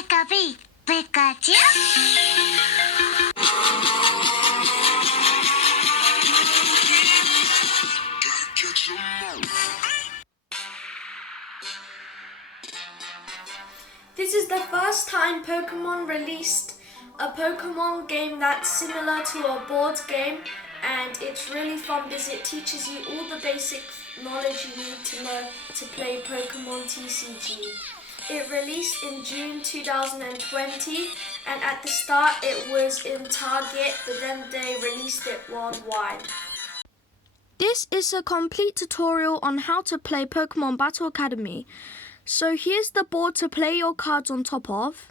Pika-pee, Pikachu. This is the first time Pokémon released a Pokémon game that's similar to a board game, and it's really fun because it teaches you all the basic knowledge you need to know to play Pokémon TCG. It released in June 2020, and at the start it was in Target, but then they released it worldwide. This is a complete tutorial on how to play Pokémon Battle Academy. So here's the board to play your cards on top of.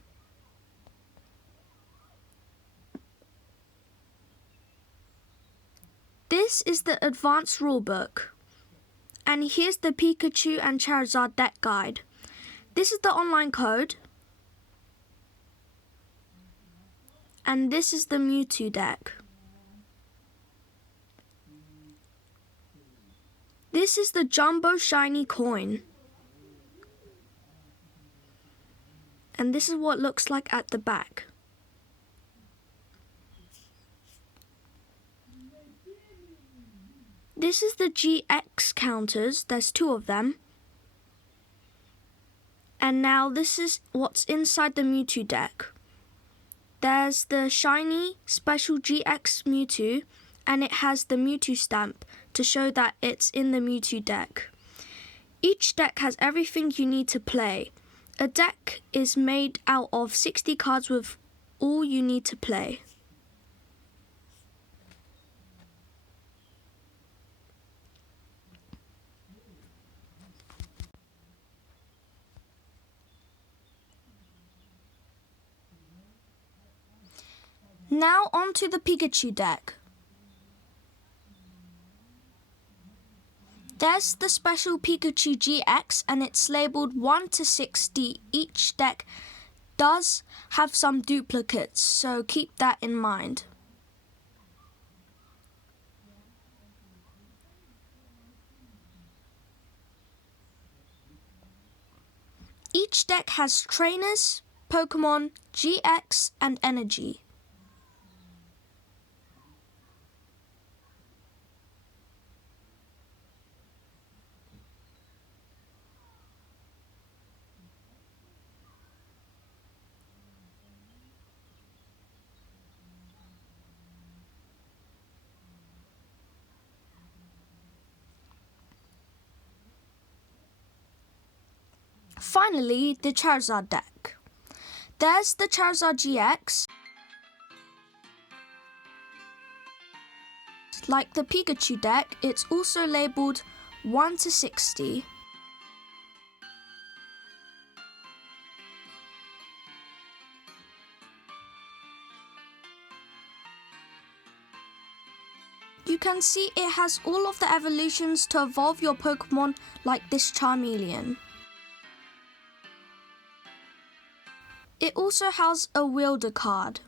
This is the advanced rulebook. And here's the Pikachu and Charizard deck guide. This is the online code. And this is the Mewtwo deck. This is the Jumbo Shiny coin. And this is what it looks like at the back. This is the GX counters, there's 2 of them. And now this is what's inside the Mewtwo deck. There's the shiny special GX Mewtwo, and it has the Mewtwo stamp to show that it's in the Mewtwo deck. Each deck has everything you need to play. A deck is made out of 60 cards with all you need to play. Now onto the Pikachu deck. There's the special Pikachu GX, and it's labelled 1 to 60. Each deck does have some duplicates, so keep that in mind. Each deck has trainers, Pokémon, GX, and energy. Finally, the Charizard deck. There's the Charizard GX. Like the Pikachu deck, it's also labelled 1 to 60. You can see it has all of the evolutions to evolve your Pokémon, like this Charmeleon. It also has a wielder card.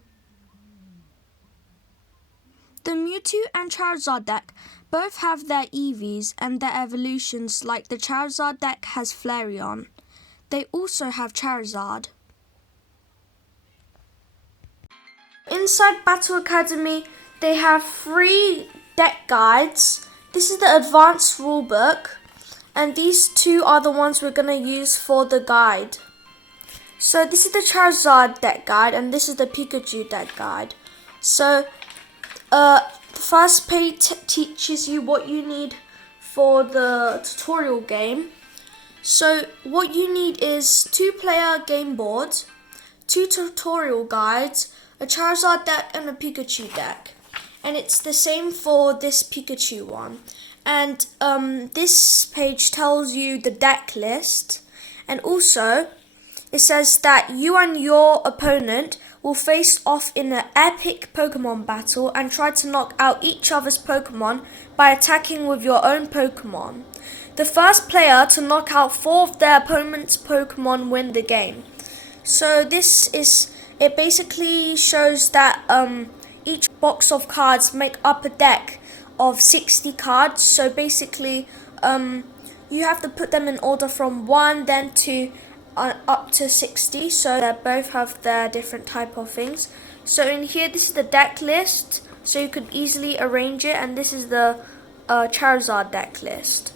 The Mewtwo and Charizard deck both have their EVs and their evolutions, like the Charizard deck has Flareon. They also have Charizard. Inside Battle Academy, they have 3 deck guides. This is the advanced rulebook, and these 2 are the ones we're going to use for the guide. So this is the Charizard deck guide, and this is the Pikachu deck guide. So the first page teaches you what you need for the tutorial game. So what you need is 2-player game board, 2 tutorial guides, a Charizard deck and a Pikachu deck. And it's the same for this Pikachu one. And this page tells you the deck list, and also it says that you and your opponent will face off in an epic Pokémon battle and try to knock out each other's Pokémon by attacking with your own Pokémon. The first player to knock out 4 of their opponent's Pokémon win the game. So it basically shows that each box of cards make up a deck of 60 cards. So basically you have to put them in order from 1 then to up to 60, so they both have their different type of things. So in here, this is the deck list, so you could easily arrange it, and this is the Charizard deck list.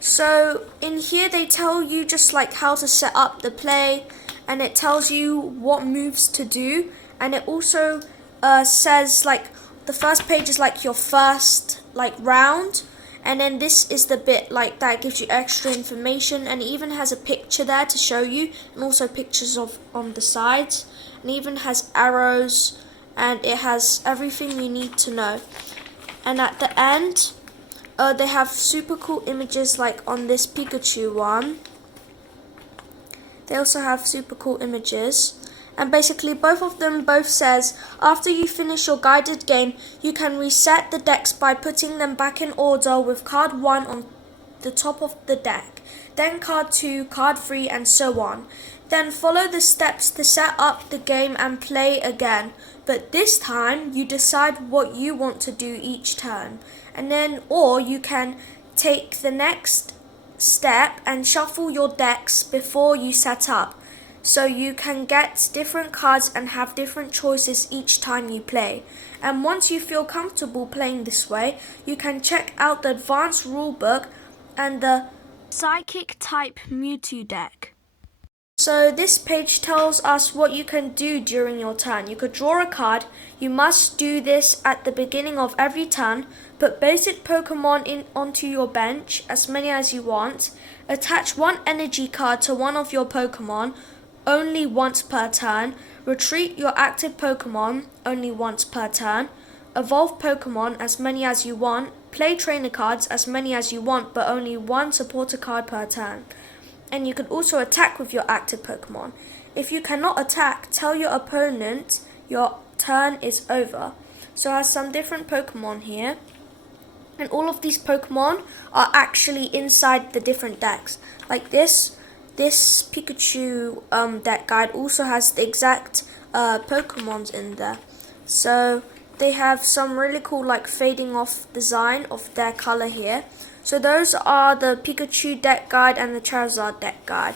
So in here they tell you just like how to set up the play, and it tells you what moves to do, and it also says like the first page is like your first like round, and then this is the bit like that gives you extra information, and it even has a picture there to show you, and also pictures of on the sides, and even has arrows, and it has everything you need to know. And at the end they have super cool images like on this Pikachu one. They also have super cool images. And basically both of them both says after you finish your guided game, you can reset the decks by putting them back in order with card 1 on the top of the deck, then card 2, card 3, and so on. Then follow the steps to set up the game and play again. But this time you decide what you want to do each turn. And then, or you can take the next step and shuffle your decks before you set up, so you can get different cards and have different choices each time you play. And once you feel comfortable playing this way, you can check out the advanced rulebook and the Psychic type Mewtwo deck. So this page tells us what you can do during your turn. You could draw a card. You must do this at the beginning of every turn. Put basic Pokemon onto your bench, as many as you want. Attach one energy card to one of your Pokemon, only once per turn. Retreat your active Pokemon, only once per turn. Evolve Pokemon, as many as you want. Play trainer cards, as many as you want, but only one supporter card per turn. And you can also attack with your active Pokemon. If you cannot attack, tell your opponent your turn is over. So it has some different Pokemon here. And all of these Pokemon are actually inside the different decks. Like this Pikachu deck guide also has the exact Pokemons in there. So they have some really cool like fading off design of their color here. So those are the Pikachu deck guide and the Charizard deck guide.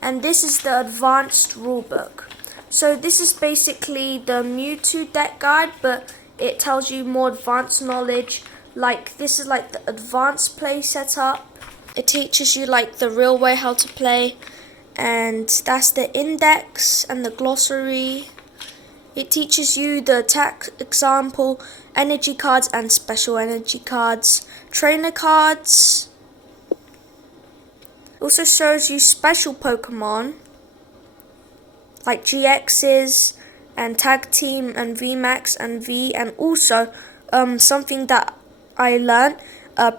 And this is the advanced rulebook. So this is basically the Mewtwo deck guide, but it tells you more advanced knowledge. Like this is like the advanced play setup. It teaches you like the real way how to play. And that's the index and the glossary. It teaches you the attack example, energy cards and special energy cards, trainer cards. It also shows you special Pokemon like GXs and Tag Team and VMAX and V, and also something that I learned,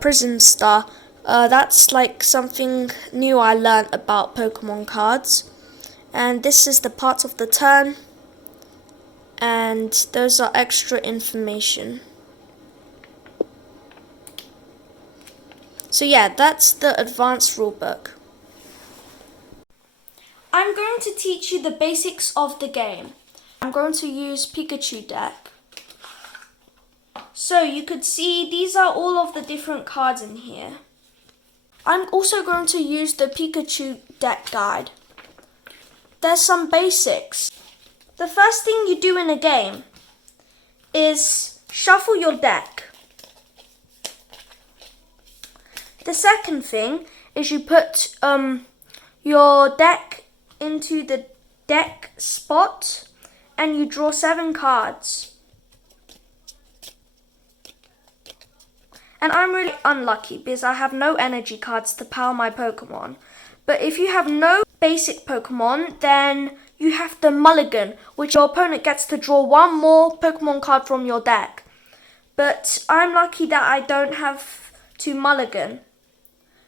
Prism Star. That's like something new I learned about Pokemon cards. And this is the parts of the turn. And those are extra information. So yeah, that's the advanced rulebook. I'm going to teach you the basics of the game. I'm going to use Pikachu deck. So you could see these are all of the different cards in here. I'm also going to use the Pikachu deck guide. There's some basics. The first thing you do in a game is shuffle your deck. The second thing is you put your deck into the deck spot and you draw 7 cards. And I'm really unlucky because I have no energy cards to power my Pokemon. But if you have no basic Pokemon, then you have the mulligan, which your opponent gets to draw one more Pokemon card from your deck. But I'm lucky that I don't have to mulligan.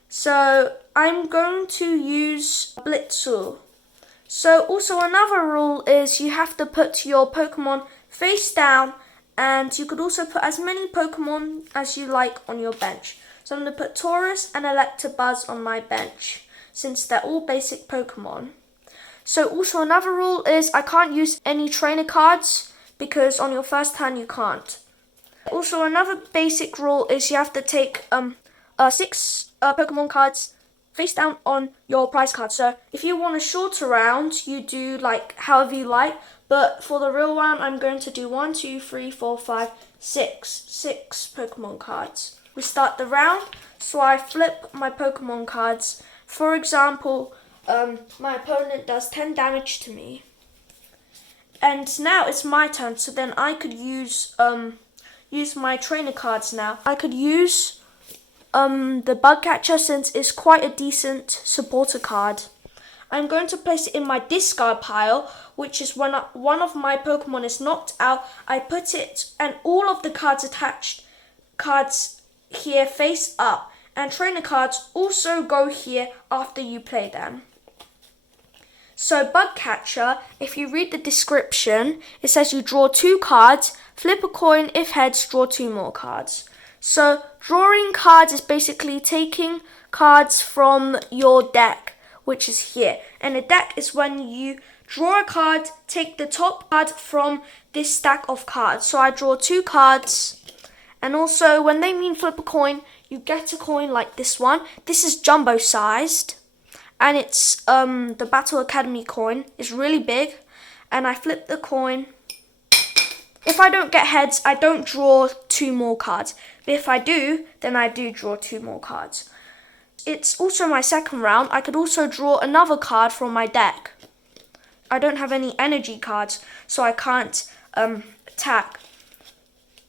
So I'm going to use Blitzle. So also another rule is you have to put your Pokemon face down, and you could also put as many Pokemon as you like on your bench. So I'm going to put Taurus and Electabuzz on my bench, since they're all basic Pokemon. So also another rule is I can't use any trainer cards, because on your first turn you can't. Also another basic rule is you have to take 6 Pokemon cards face down on your prize card. So if you want a shorter round, you do like however you like. But for the real round, I'm going to do 1, 2, 3, 4, 5, 6. 6 Pokemon cards. We start the round, so I flip my Pokemon cards. For example, my opponent does 10 damage to me. And now it's my turn, so then I could use my trainer cards now. I could use the bug catcher since it's quite a decent supporter card. I'm going to place it in my discard pile, which is when one of my Pokemon is knocked out. I put it and all of the cards here face up, and trainer cards also go here after you play them. So bug catcher, if you read the description, it says you draw 2 cards, flip a coin, if heads, draw 2 more cards. So drawing cards is basically taking cards from your deck, which is here. And a deck is when you draw a card, take the top card from this stack of cards. So I draw 2 cards, and also when they mean flip a coin, you get a coin like this one. This is jumbo sized. And it's the Battle Academy coin. It's really big. And I flip the coin. If I don't get heads, I don't draw 2 more cards. But if I do, then I do draw 2 more cards. It's also my second round. I could also draw another card from my deck. I don't have any energy cards, so I can't attack.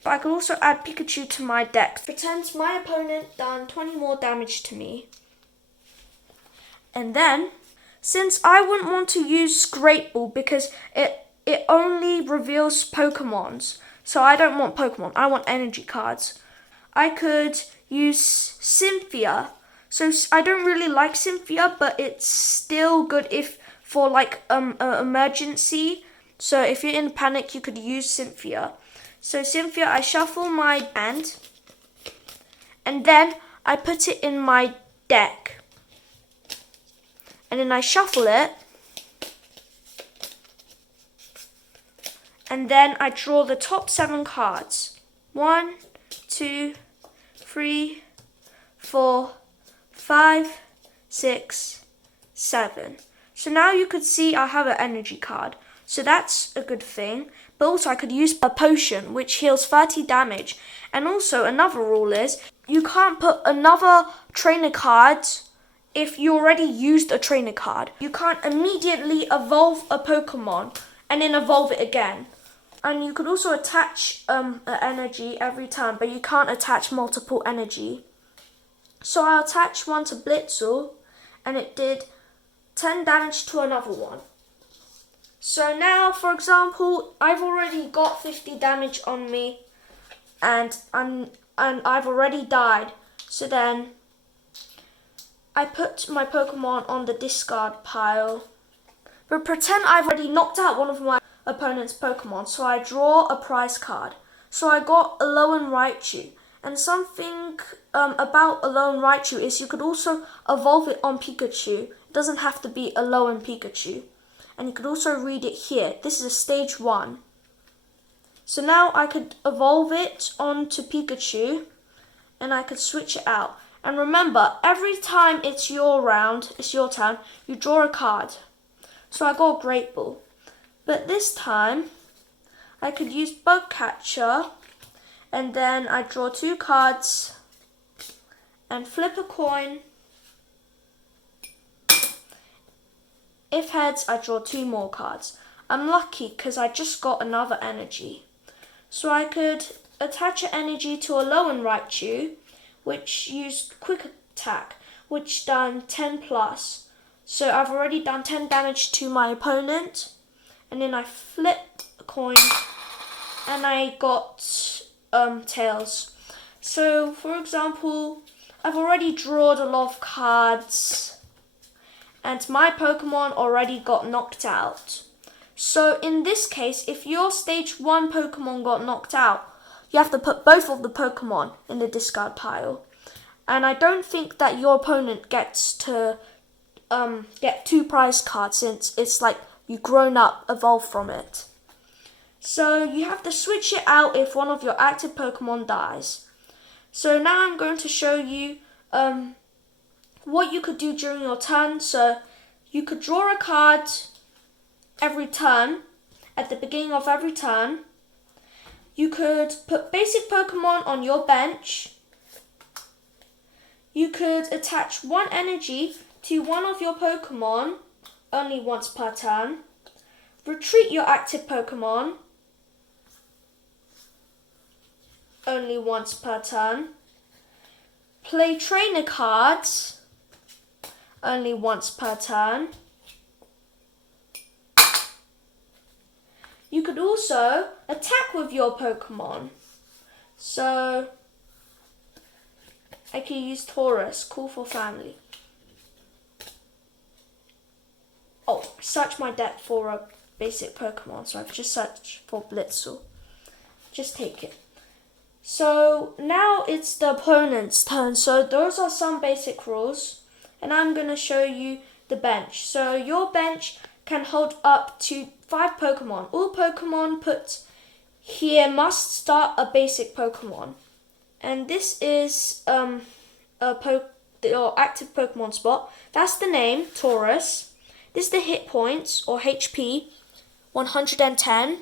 But I could also add Pikachu to my deck. Pretend my opponent done 20 more damage to me. And then, since I wouldn't want to use Great Ball because it only reveals Pokemons, so I don't want Pokemon, I want energy cards. I could use Cynthia. So I don't really like Cynthia, but it's still good if for like an emergency. So if you're in a panic, you could use Cynthia. So Cynthia, I shuffle my hand, and then I put it in my deck. And then I shuffle it, and then I draw the top 7 cards. 1, 2, 3, 4, 5, 6, 7. So now you could see I have an energy card. So that's a good thing. But also I could use a potion which heals 30 damage. And also another rule is you can't put another trainer card if you already used a trainer card. You can't immediately evolve a Pokemon and then evolve it again. And you could also attach an energy every time, but you can't attach multiple energy. So I attached one to Blitzel, and it did 10 damage to another one. So now, for example, I've already got 50 damage on me, and I've already died. So then I put my Pokemon on the discard pile. But pretend I've already knocked out one of my opponent's Pokemon, so I draw a prize card. So I got Alolan Raichu. And something about Alolan Raichu is you could also evolve it on Pikachu. It doesn't have to be Alolan Pikachu. And you could also read it here. This is a stage 1. So now I could evolve it onto Pikachu, and I could switch it out. And remember, every time it's your round, it's your turn, you draw a card. So I got a Great Ball. But this time, I could use Bug Catcher, and then I draw 2 cards, and flip a coin. If heads, I draw 2 more cards. I'm lucky because I just got another energy. So I could attach an energy to Alolan Raichu, which used Quick Attack, which done 10 plus. So I've already done 10 damage to my opponent. And then I flip a coin, and I got Tails. So, for example, I've already drawn a lot of cards, and my Pokemon already got knocked out. So in this case, if your stage 1 Pokemon got knocked out, you have to put both of the Pokemon in the discard pile. And I don't think that your opponent gets to get 2 prize cards, since it's like you grown up, evolved from it. So you have to switch it out if one of your active Pokemon dies. So now I'm going to show you what you could do during your turn. So you could draw a card every turn, at the beginning of every turn. You could put basic Pokemon on your bench. You could attach one energy to one of your Pokemon only once per turn. Retreat your active Pokemon only once per turn. Play trainer cards only once per turn. You could also attack with your Pokemon. So I can use Taurus, cool for family. Oh, search my deck for a basic Pokemon, so I've just searched for Blitzel. Just take it. So now it's the opponent's turn. So those are some basic rules, and I'm going to show you the bench. So your bench can hold up to 5 Pokemon. All Pokemon put here must start a basic Pokemon. And this is your active Pokemon spot. That's the name, Taurus. This is the hit points, or HP, 110.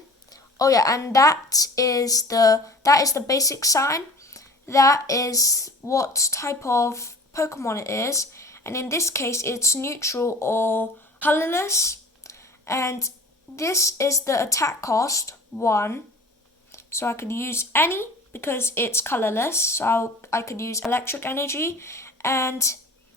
Oh yeah, and that is the basic sign. That is what type of Pokemon it is. And in this case, it's neutral or colorless. And this is the attack cost, 1. So I could use any because it's colorless. So I could use electric energy. And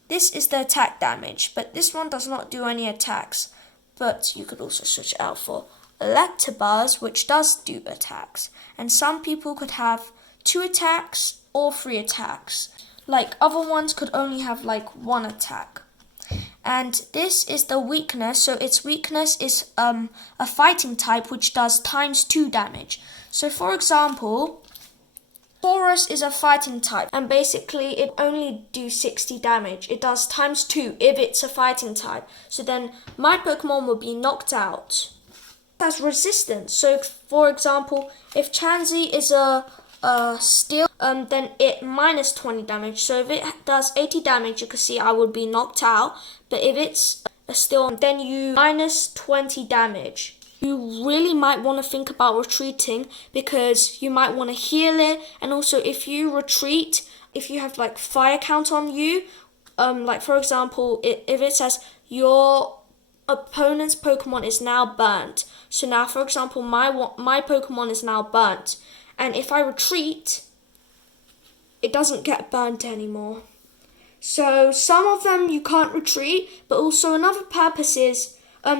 this is the attack damage. But this one does not do any attacks. But you could also switch it out for Electabuzz, which does do attacks. And some people could have 2 attacks or 3 attacks. Like other ones could only have like 1 attack. And this is the weakness. So its weakness is a fighting type, which does ×2 damage. So for example, Taurus is a fighting type, and basically it only do 60 damage. It does ×2 if it's a fighting type. So then my Pokemon will be knocked out. It has resistance. So for example, if Chansey is a steel, then it -20 damage. So if it does 80 damage, you can see I would be knocked out. But if it's a steel, then you -20 damage. You really might want to think about retreating because you might want to heal it. And also if you retreat, if you have like fire count on you, like for example, if it says your opponent's Pokemon is now burnt. So now for example, my Pokemon is now burnt. And if I retreat, it doesn't get burnt anymore. So some of them you can't retreat, but also another purpose is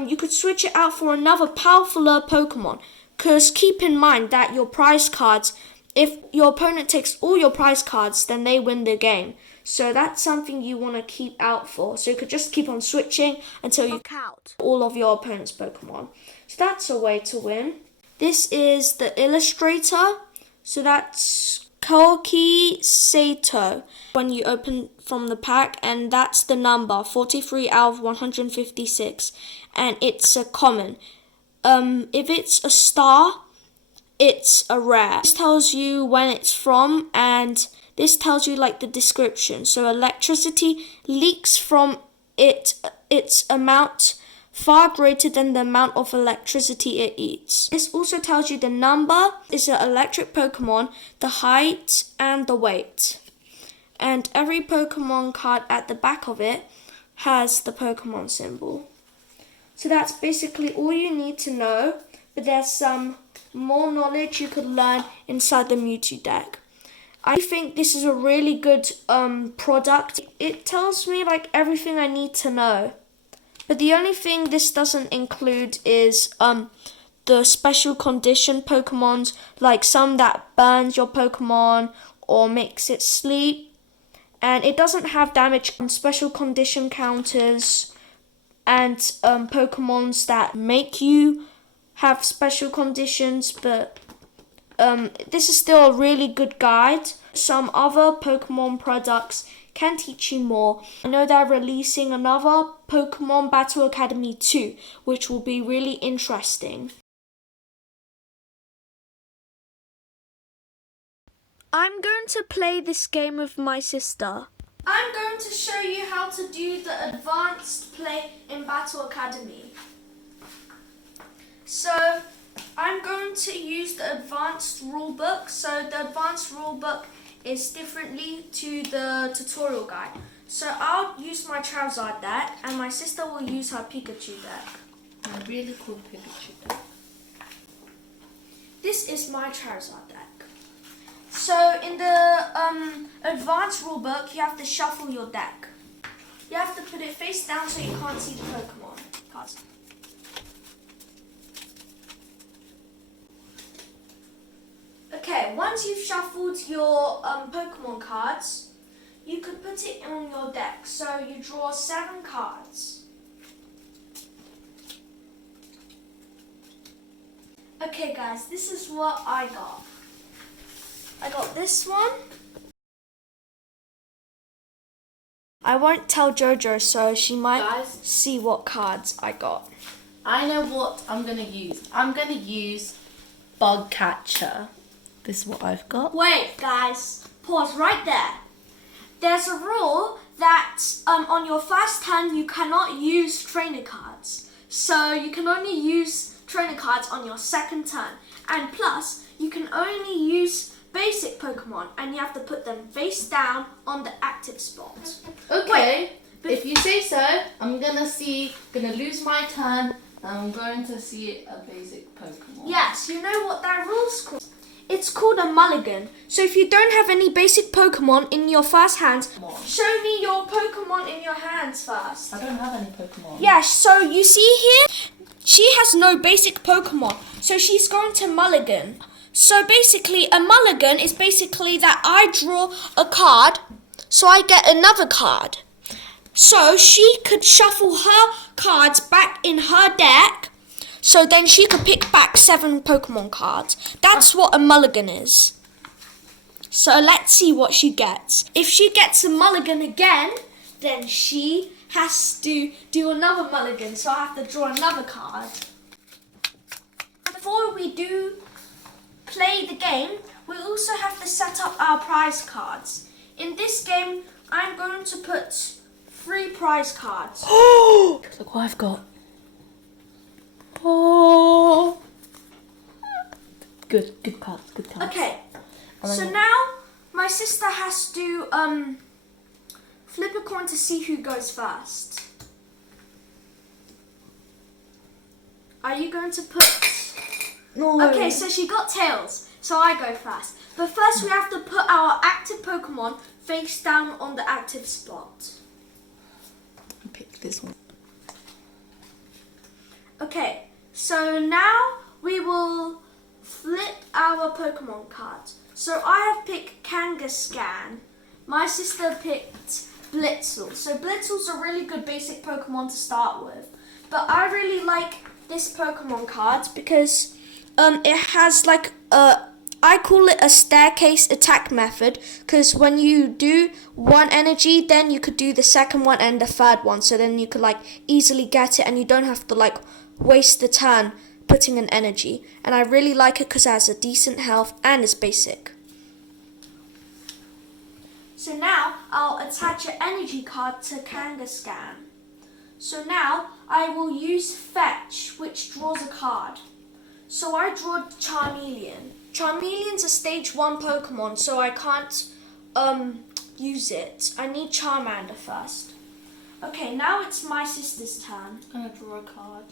you could switch it out for another powerfuler Pokemon. Because keep in mind that your prize cards, if your opponent takes all your prize cards, then they win the game. So that's something you want to keep out for. So you could just keep on switching until you count all of your opponent's Pokemon. So that's a way to win. This is the illustrator. So that's Koki Sato when you open from the pack, and that's the number 43 out of 156, and it's a common. If it's a star, it's a rare. This tells you when it's from, and this tells you like the description. So electricity leaks from its amount far greater than the amount of electricity it eats. This also tells you the number is an electric Pokemon, the height, and the weight. And every Pokemon card at the back of it has the Pokemon symbol. So that's basically all you need to know, but there's some more knowledge you could learn inside the Mewtwo deck. I think this is a really good product. It tells me like everything I need to know. But the only thing this doesn't include is the special condition Pokemons, like some that burns your Pokemon or makes it sleep. And it doesn't have damage on special condition counters and Pokemons that make you have special conditions. But this is still a really good guide. Some other Pokemon products can teach you more. I know they're releasing another Pokemon Battle Academy 2, which will be really interesting. I'm going to play this game with my sister. I'm going to show you how to do the advanced play in Battle Academy. So I'm going to use the advanced rulebook. So the advanced rulebook is differently to the tutorial guide. So I'll use my Charizard deck and my sister will use her Pikachu deck. A really cool Pikachu deck. This is my Charizard deck. So in the advanced rulebook, you have to shuffle your deck. You have to put it face down so you can't see the Pokemon cards. Okay, once you've shuffled your Pokemon cards, you could put it on your deck. So you draw 7 cards. Okay guys, this is what I got. I got this one. I won't tell Jojo, so she might see what cards I got. I know what I'm going to use. I'm going to use Bug Catcher. This is what I've got. Wait guys, pause right there. There's a rule that on your first turn you cannot use trainer cards. So you can only use trainer cards on your second turn. And plus, you can only use basic Pokemon and you have to put them face down on the active spot. Okay, if you say so, I'm gonna lose my turn and I'm going to see a basic Pokemon. Yes, you know what that rule's called? It's called a mulligan. So if you don't have any basic Pokemon in your first hands, show me your Pokemon in your hands first. I don't have any Pokemon. Yeah, so you see here, she has no basic Pokemon, so she's going to mulligan. So basically, a mulligan is basically that I draw a card, so I get another card. So she could shuffle her cards back in her deck, so then she could pick back 7 Pokemon cards. That's what a mulligan is. So let's see what she gets. If she gets a mulligan again, then she has to do another mulligan, so I have to draw another card. Before we do play the game, we also have to set up our prize cards. In this game, I'm going to put 3 prize cards. Look what I've got. Oh, good cards, good cards. Okay, so now my sister has to flip a coin to see who goes first. Are you going to put... No. Okay, so she got tails, so I go first. But first we have to put our active Pokemon face down on the active spot. I'll pick this one. Okay, so now we will flip our Pokemon cards. So I have picked Kangaskhan. My sister picked Blitzel. So Blitzel's a really good basic Pokemon to start with. But I really like this Pokemon card because it has like I call it a staircase attack method, because when you do one energy, then you could do the second one and the third one, so then you could like easily get it and you don't have to like waste the turn putting an energy. And I really like it because it has a decent health and it's basic. So now I'll attach an energy card to Kangaskhan. So now I will use Fetch, which draws a card. So I draw Charmeleon. Charmeleon's a stage 1 Pokemon, so I can't use it. I need Charmander first. Okay, now it's my sister's turn. I'm gonna draw a card.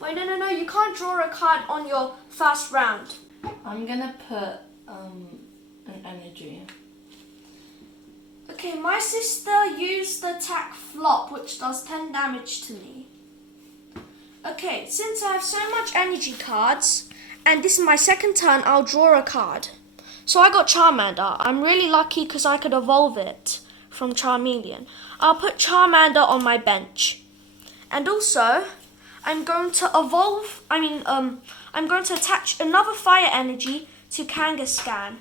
Wait, no, you can't draw a card on your first round. I'm gonna put an energy. Okay, my sister used the attack Flop, which does 10 damage to me. Okay, since I have so much energy cards, and this is my second turn, I'll draw a card. So I got Charmander. I'm really lucky because I could evolve it from Charmeleon. I'll put Charmander on my bench. And also, I'm going to I'm going to attach another fire energy to Kangaskhan.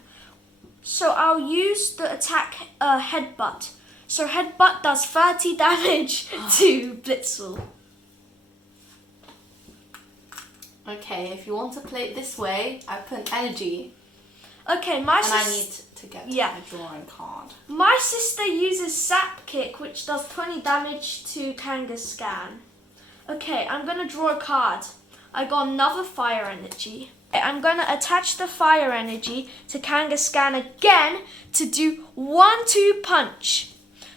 So I'll use the attack Headbutt. So Headbutt does 30 damage to Blitzel. Okay, if you want to play it this way, I put energy. Okay, my And I sister. need to get Yeah. my drawing card. My sister uses Zap Kick, which does 20 damage to Kangaskhan. Okay, I'm gonna draw a card. I got another fire energy. I'm gonna attach the fire energy to Kangaskhan again to do 1-2 punch.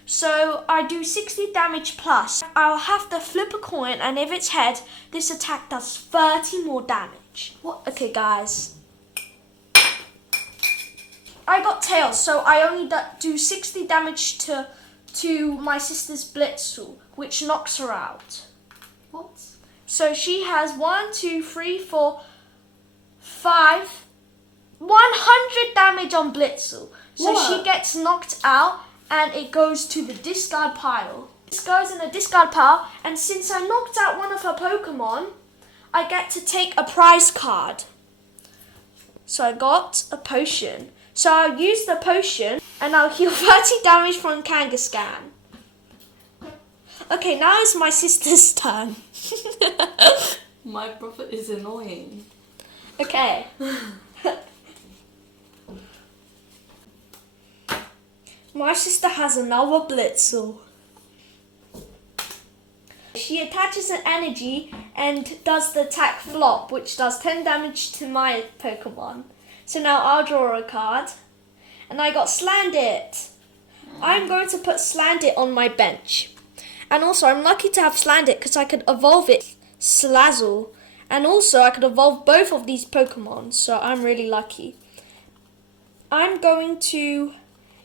So I do 60 damage plus. I'll have to flip a coin, and if it's head, this attack does 30 more damage. What? Okay, guys. I got tails, so I only do 60 damage to my sister's Blitzel, which knocks her out. What? So she has 1, 2, 3, 4, 5, 100 damage on Blitzel. So What? she gets knocked out and it goes to the discard pile. This goes in the discard pile, and since I knocked out one of her Pokemon, I get to take a prize card. So I got a potion. So I'll use the potion and I'll heal 30 damage from Kangaskhan. Okay, now it's my sister's turn. My brother is annoying. Okay. My sister has another Blitzel. She attaches an energy and does the attack flop, which does 10 damage to my Pokemon. So now I'll draw a card. And I got Slandit. I'm going to put Slandit on my bench. And also I'm lucky to have Slandit because I could evolve it Slazzle. And also I could evolve both of these Pokemon. So I'm really lucky. I'm going to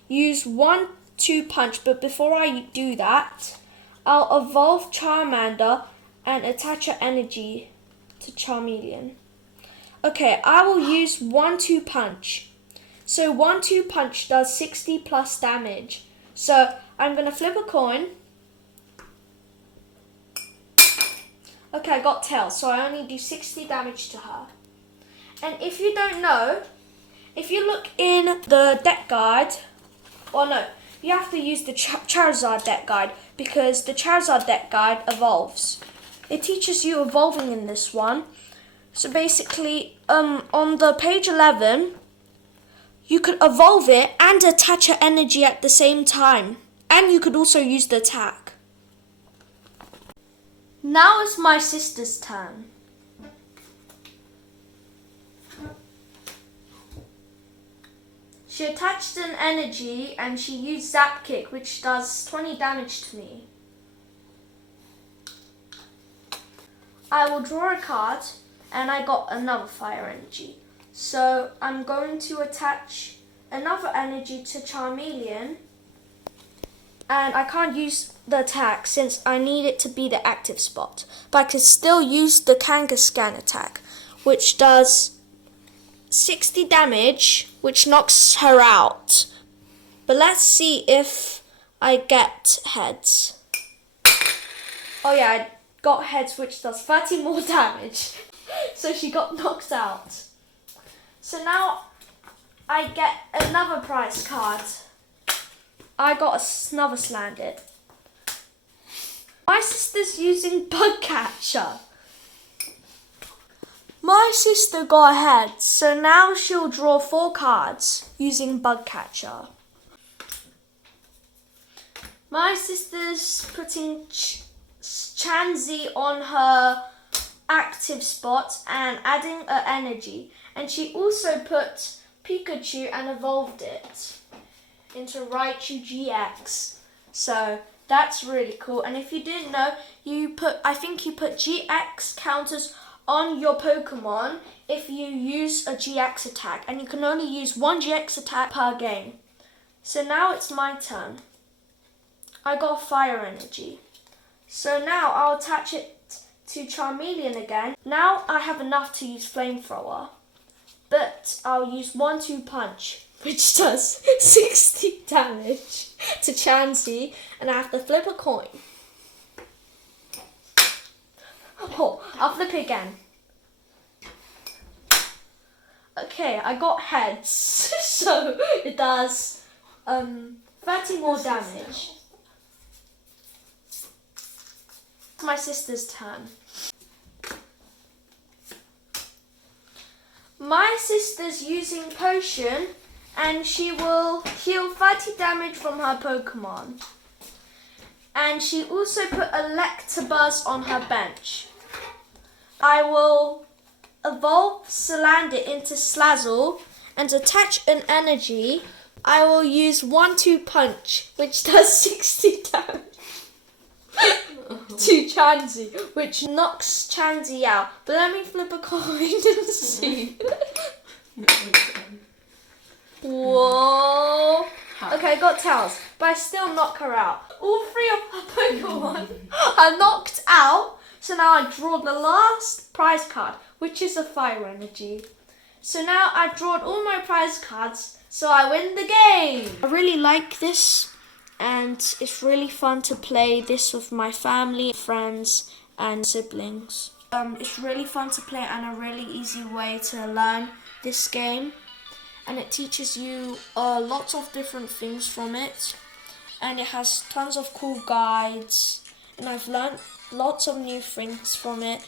use 1-2 punch, but before I do that, I'll evolve Charmander and attach her energy to Charmeleon. Okay, I will use 1-2 punch. So 1-2 punch does 60 plus damage. So I'm going to flip a coin. Okay, I got tails, so I only do 60 damage to her. And if you don't know, if you look in the deck guide, well no, you have to use the Charizard deck guide because the Charizard deck guide evolves. It teaches you evolving in this one. So basically, on the page 11, you could evolve it and attach her energy at the same time. And you could also use the attack. Now it's my sister's turn. She attached an energy and she used Zap Kick, which does 20 damage to me. I will draw a card and I got another fire energy. So I'm going to attach another energy to Charmeleon. And I can't use the attack since I need it to be the active spot. But I can still use the Kangaskhan attack, which does 60 damage, which knocks her out. But let's see if I get heads. Oh yeah, I got heads, which does 30 more damage. So she got knocked out. So now I get another prize card. I got another Slandit. My sister's using Bug Catcher. My sister got ahead, so now she'll draw 4 cards using Bug Catcher. My sister's putting Chansey on her active spot and adding her energy. And she also put Pikachu and evolved it into Raichu GX. So that's really cool. And if you didn't know, I think you put GX counters on your Pokemon if you use a GX attack, and you can only use 1 GX attack per game. So now it's my turn. I got fire energy. So now I'll attach it to Charmeleon again. Now I have enough to use Flamethrower, but I'll use 1-2 punch, which does 60 damage to Chansey, and I have to flip a coin. Oh, I'll flip it again. Okay, I got heads, so it does 30 more damage. It's my sister's turn. My sister's using potion and she will heal 30 damage from her Pokemon. And she also put Electabuzz on her bench. I will evolve Salandit into Slazzle and attach an energy. I will use 1-2 punch, which does 60 damage to Chansey, which knocks Chansey out. But let me flip a coin and see. Whoa. Okay, I got Tails, but I still knock her out. All 3 of her Pokemon are knocked out. So now I draw the last prize card, which is a fire energy. So now I've drawn all my prize cards, so I win the game. I really like this, and it's really fun to play this with my family, friends, and siblings. It's really fun to play and a really easy way to learn this game. And it teaches you lots of different things from it. And it has tons of cool guides. And I've learned lots of new things from it.